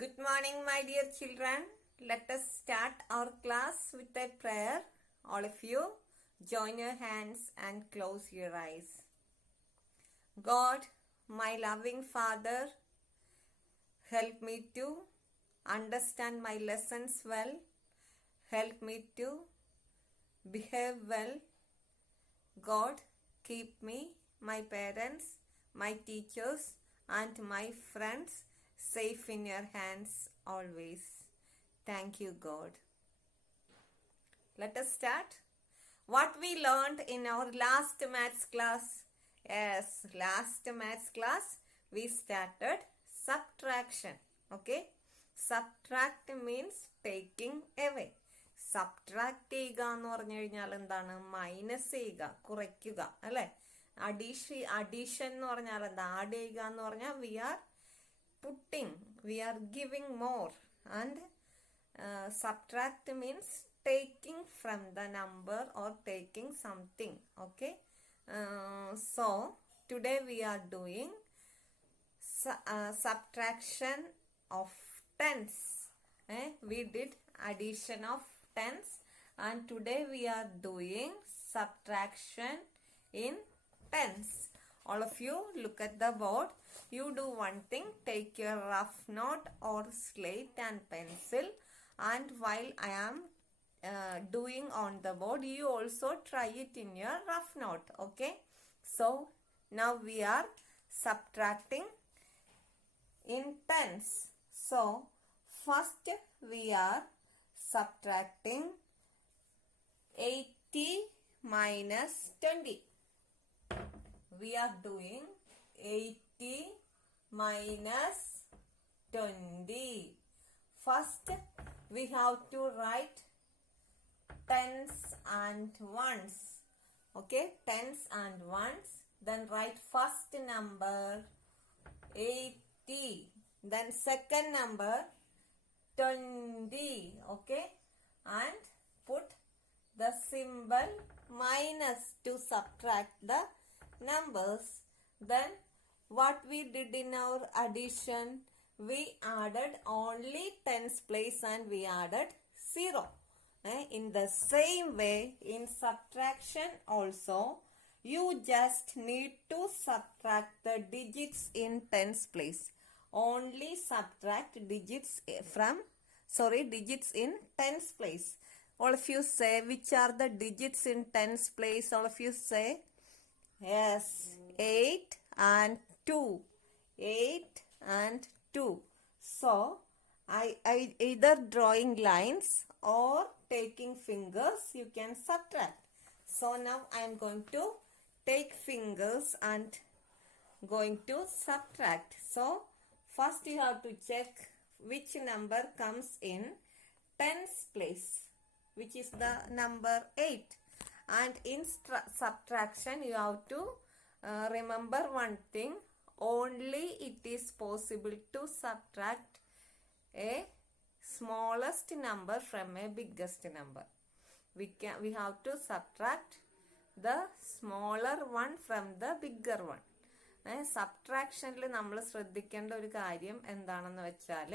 Good morning, my dear children. Let us start our class with a prayer. All of you, join your hands and close your eyes. God, my loving Father, help me to understand my lessons well. Help me to behave well. God, keep me, my parents, my teachers, and my friends safe in your hands always. Thank you, God. Let us start. What we learned in our last maths class. Yes, last maths class we started subtraction. Okay? Subtract means taking away. Subtract ചെയ്യുക എന്ന് പറഞ്ഞു കഴിഞ്ഞാൽ എന്താണ്? Minus ചെയ്യുക, കുറയ്ക്കുക, അല്ലെ? Addition എന്ന് പറഞ്ഞാൽ എന്താ? ആഡ് ചെയ്യുക എന്ന് പറഞ്ഞാൽ we are giving more, and subtract means taking from the number or taking something. Okay, so today we are doing subtraction of tens. We did addition of tens, and today we are doing subtraction in tens. All of you look at the board. You do one thing, take your rough note or slate and pencil, and while I am doing on the board, you also try it in your rough note. Okay, so now we are subtracting in tens. So first we are subtracting 80 minus 20. We are doing 80 minus 20. First, we have to write tens and ones. Okay, tens and ones. Then write first number 80. Then second number 20. Okay, and put the symbol minus to subtract the numbers. Then what we did in our addition, we added only tens place and we added 0. In the same way, in subtraction also, you just need to subtract the digits in tens place. Only subtract digits in tens place. All of you say, which are the digits in tens place? All of you say, yes, 8 and 2. 8 and 2. So, I either drawing lines or taking fingers, you can subtract. So, now I am going to take fingers and going to subtract. So, first you have to check which number comes in tens place, which is the number 8. And in subtraction, you have to remember one thing. Only it is possible to subtract a smallest number from a biggest number. We have to subtract the smaller one from the bigger one. സബ്ട്രാക്ഷനിൽ നമ്മൾ ശ്രദ്ധിക്കേണ്ട ഒരു കാര്യം എന്താണെന്ന് വെച്ചാൽ,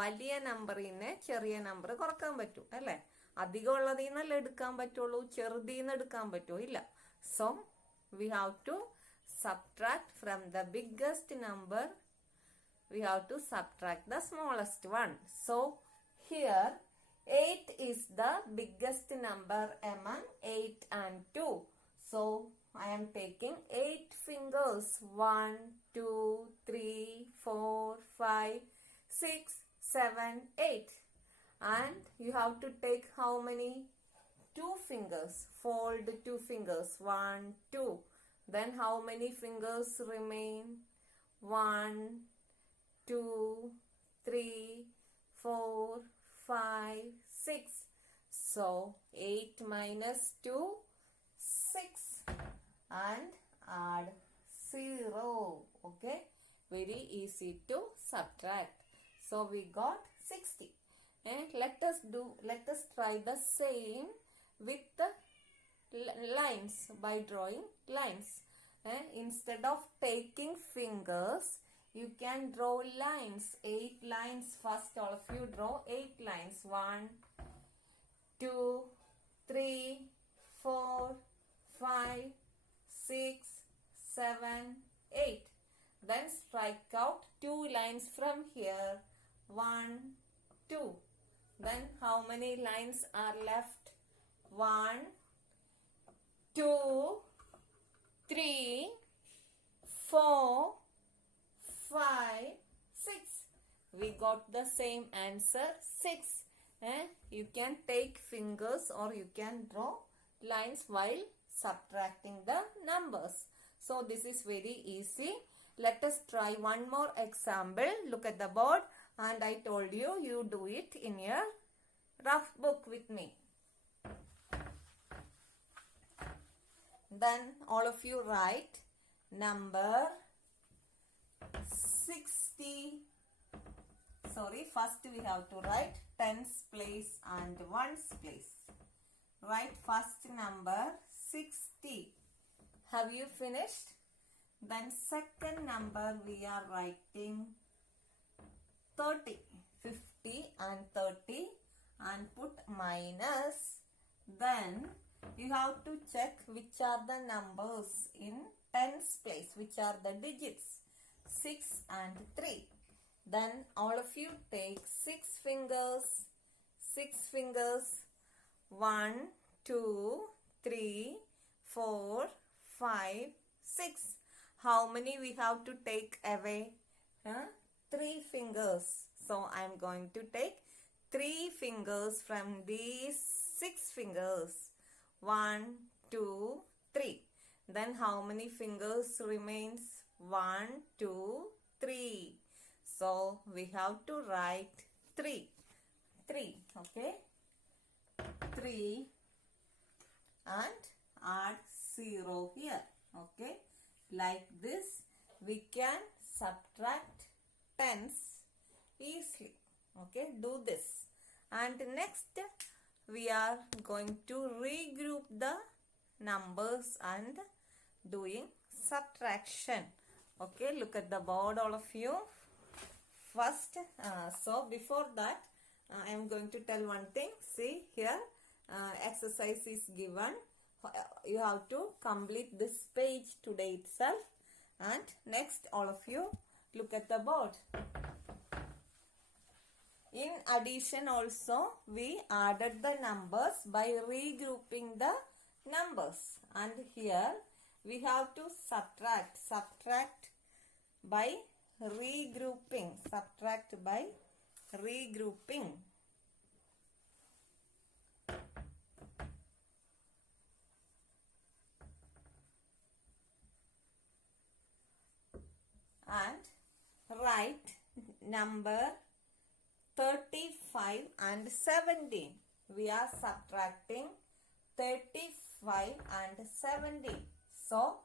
വലിയ നമ്പറിനെ ചെറിയ number കുറക്കാൻ പറ്റൂ, അല്ലേ? അധികം ഉള്ളതിൽ നിന്നല്ല എടുക്കാൻ പറ്റുള്ളൂ, ചെറുതിൽ നിന്ന് എടുക്കാൻ പറ്റുമോ? ഇല്ല. So we have to subtract from the biggest number, we have to subtract the smallest one. So here 8 is the biggest number among 8 and 2. So I am taking 8 fingers. 1, 2, 3, 4, 5, 6, 7, 8. And you have to take how many? 2 fingers. Fold 2 fingers. 1, 2. Then how many fingers remain? 1, 2, 3, 4, 5, 6. So 8 minus 2, 6. And add 0. Okay, very easy to subtract. So we got 60. And let us try the same with the lines, by drawing lines. Instead of taking fingers, you can draw lines. 8 lines. First, all of you draw 8 lines. 1, 2, 3, 4, 5, 6, 7, 8. Then strike out 2 lines from here. 1, 2. Then how many lines are left? 1, 2, 3, 4, 5, 6. We got the same answer, 6. You can take fingers or you can draw lines while subtracting the numbers. So this is very easy. Let us try one more example. Look at the board, and I told you, you do it in your rough book with me. Then all of you write number 60. Sorry, first we have to write tens place and ones place. Write first number 60. Have you finished? Then second number we are writing 30. 50 and 30 and put minus. Then you have to check which are the numbers in tens place, which are the digits. 6 and 3. Then all of you take 6 fingers. 6 fingers. 1, 2, 3, 4, 5, 6. How many we have to take away? 3 fingers. So I am going to take 3 fingers from these 6 fingers. 1, 2, 3. Then how many fingers remains? 1, 2, 3. So we have to write 3. 3. Okay. 3 and add 0 here. Okay. Like this we can subtract tens easily. Okay. Do this. And next we are going to regroup the numbers and doing subtraction. Okay, look at the board, all of you. First, so before that, I am going to tell one thing. See here, exercise is given. You have to complete this page today itself. And next, all of you, look at the board. In addition also, we added the numbers by regrouping the numbers. And here, we have to subtract. Subtract by regrouping. Subtract by regrouping. And write number 35 and 17. We are subtracting 35 and 17. So,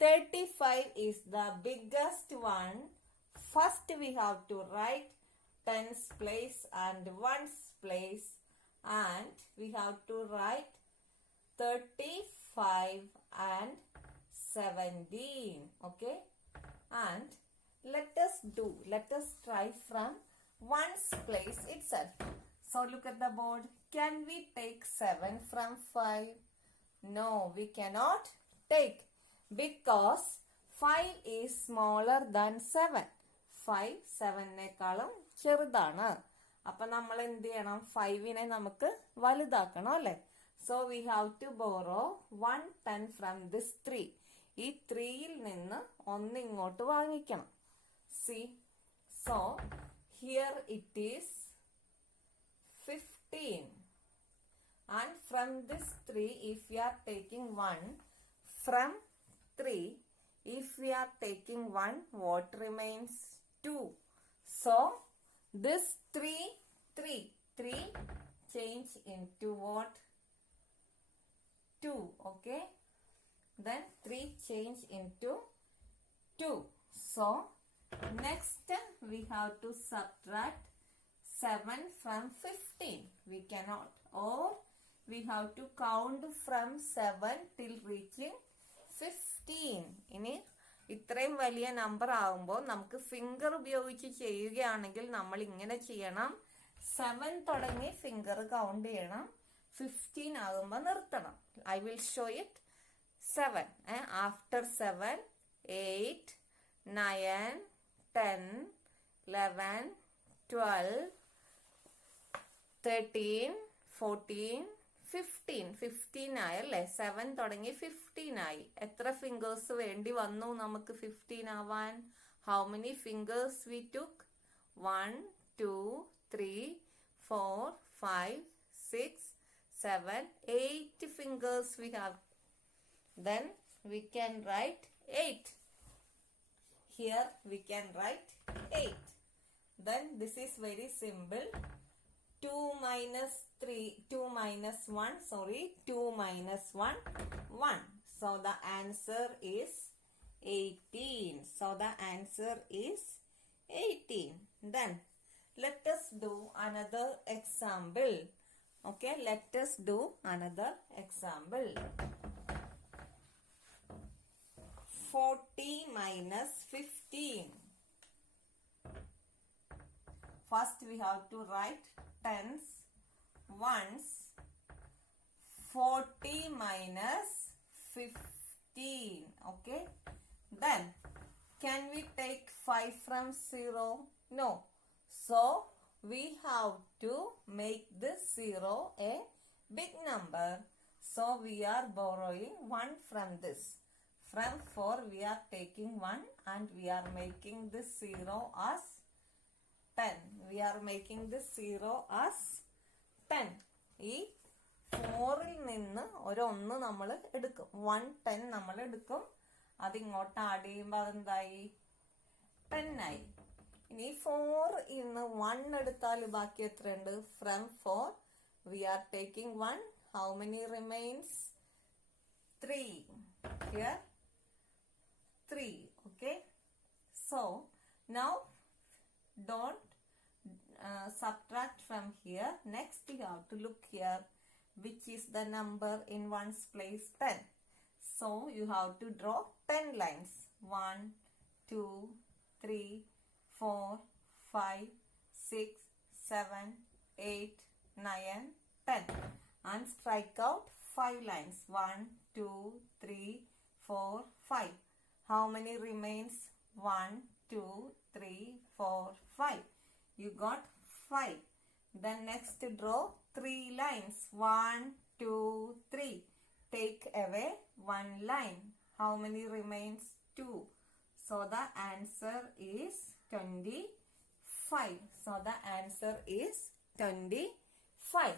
35 is the biggest one. First we have to write tens place and ones place. And we have to write 35 and 17. Okay. And let us try from ones place itself. So look at the board. Can we take 7 from 5? No, we cannot take, because 5 is smaller than 7. 5 7-നേക്കാളും ചെറുതാണ്. അപ്പോൾ നമ്മൾ എന്ത് ചെയ്യണം? 5-നെ നമുക്ക് വലുതാക്കണം അല്ലേ? So we have to borrow 1 10 from this 3. ഈ 3-യിൽ നിന്ന് 1 ഇങ്ങോട്ട് വാങ്ങിക്കണം. See, so here it is 15. And from this 3, if we are taking 1, from 3, if we are taking 1, what remains? 2. So, this 3 change into what? 2, okay? Then 3 change into 2. So, next we have to subtract 7 from 15. We cannot. Or we have to count from 7 till reaching 15. ഇനി ഇത്രയും വലിയ number ആകുമ്പോൾ നമുക്ക് finger ഉപയോഗിച്ച് ചെയ്യുകയാണെങ്കിൽ നമ്മൾ ഇങ്ങനെ ചെയ്യണം. 7 തുടങ്ങി ഫിംഗർ കൗണ്ട് ചെയ്യണം. 15 ആകുമ്പോൾ നിർത്തണം. I will show it. 7 after 7 8 9 10 11 12 13 14 15 ആയല്ലേ? 7 തുടങ്ങി 15 ആയി. എത്ര ഫിംഗേഴ്സ് വേണ്ടി വന്നു നമുക്ക് 15 ആവാൻ? How many fingers we took? 1 2 3 4 5 6 7 8 fingers we have. Then we can write 8. Here we can write 8. Then this is very simple. 2 minus 1, 2 minus 1, 1. So the answer is 18. So the answer is 18. Then let us do another example. Okay, let us do another example. 40 minus 15. First we have to write tens, ones. 40 minus 15. Okay. Then can we take 5 from 0? No. So we have to make this 0 a big number. So we are borrowing 1 from this. From 4 we are taking 1 and we are making this 0 as 10. We are making this 0 as 10. ഈ 4ൽ നിന്ന് ഒരു 1 നമ്മൾ എടുക്കും. 1 10 നമ്മൾ എടുക്കും. അത് ഇങ്ങോട്ട് add ചെയ്യുമ്പോൾ അതെന്തായി? 10 ആയി. ഇനി 4 ഇന്ന് 1 എടുത്താൽ ബാക്കി എത്രയുണ്ട്? From 4 we are taking 1. How many remains? 3. Here 3. Okay. So now don't subtract from here. Next you have to look here which is the number in ones place. 10. So you have to draw 10 lines. 1 2 3 4 5 6 7 8 9 10 and strike out 5 lines. 1 2 3 4 5. How many remains? 1 2 3 4 5. You got 5. Then next draw 3 lines. 1 2 3. Take away 1 line. How many remains? 2. So the answer is 25. So the answer is 25.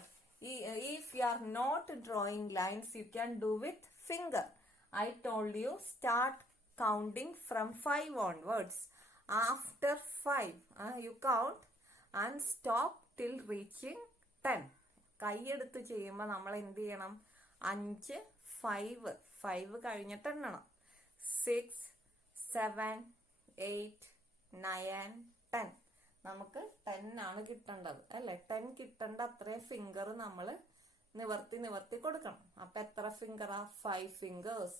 If you are not drawing lines, you can do with finger. I told you start counting from 5 onwards. After 5, you count and stop till reaching 10. കൈയെടുത്ത് ചെയ്യുമ്പോൾ നമ്മൾ എന്ത് ചെയ്യണം? 5 5 കഴിഞ്ഞിട്ട് എണ്ണണം. 6 7 8 9 10. നമുക്ക് 10 ആണ് കിട്ടേണ്ടത് അല്ലേ? 10 കിട്ടേണ്ട അത്രയും ഫിംഗർ നമ്മൾ നിവർത്തി കൊടുക്കണം. അപ്പൊ എത്ര ഫിംഗറാ? 5 ഫിംഗേഴ്സ്.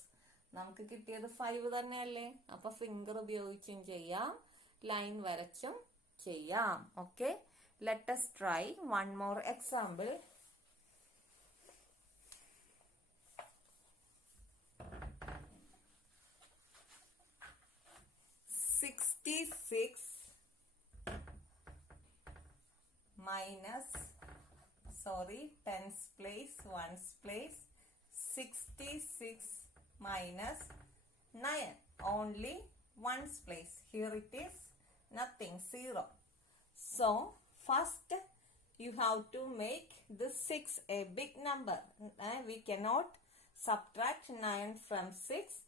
നമുക്ക് കിട്ടിയത് 5 തന്നെയല്ലേ? അപ്പൊ ഫിംഗർ ഉപയോഗിച്ചും ചെയ്യാം, ലൈൻ വരച്ചും ചെയ്യാം. Okay, let us try one more example. 66 minus, tens place, ones place. 66 minus 9, only ones place. Here it is nothing, 0. So first you have to make this 6 a big number. We cannot subtract 9 from 6.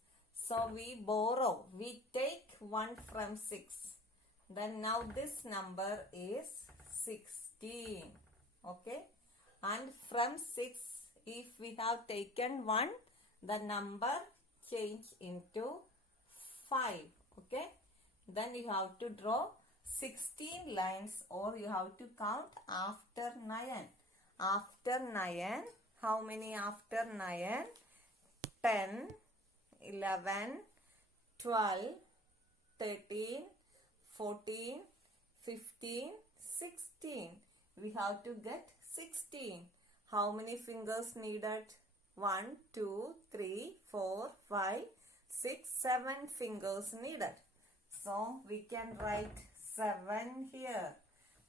So we borrow, we take 1 from 6. Then now this number is 16. Okay, and from 6 if we have taken 1, the number change into 5. Okay, then you have to draw 16 lines, or you have to count after 9. After 9, how many after 9? 10 11 12, 13, 14, 15, 16. We have to get 16. How many fingers needed? 1, 2, 3, 4, 5, 6, 7 fingers needed. So we can write 7 here.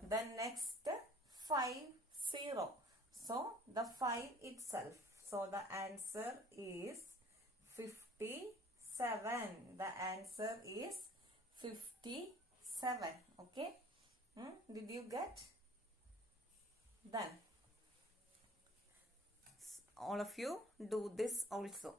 Then next 5, 0. So the 5 itself. So the answer is 57. The answer is 57. Okay. Did you get? Then all of you do this also.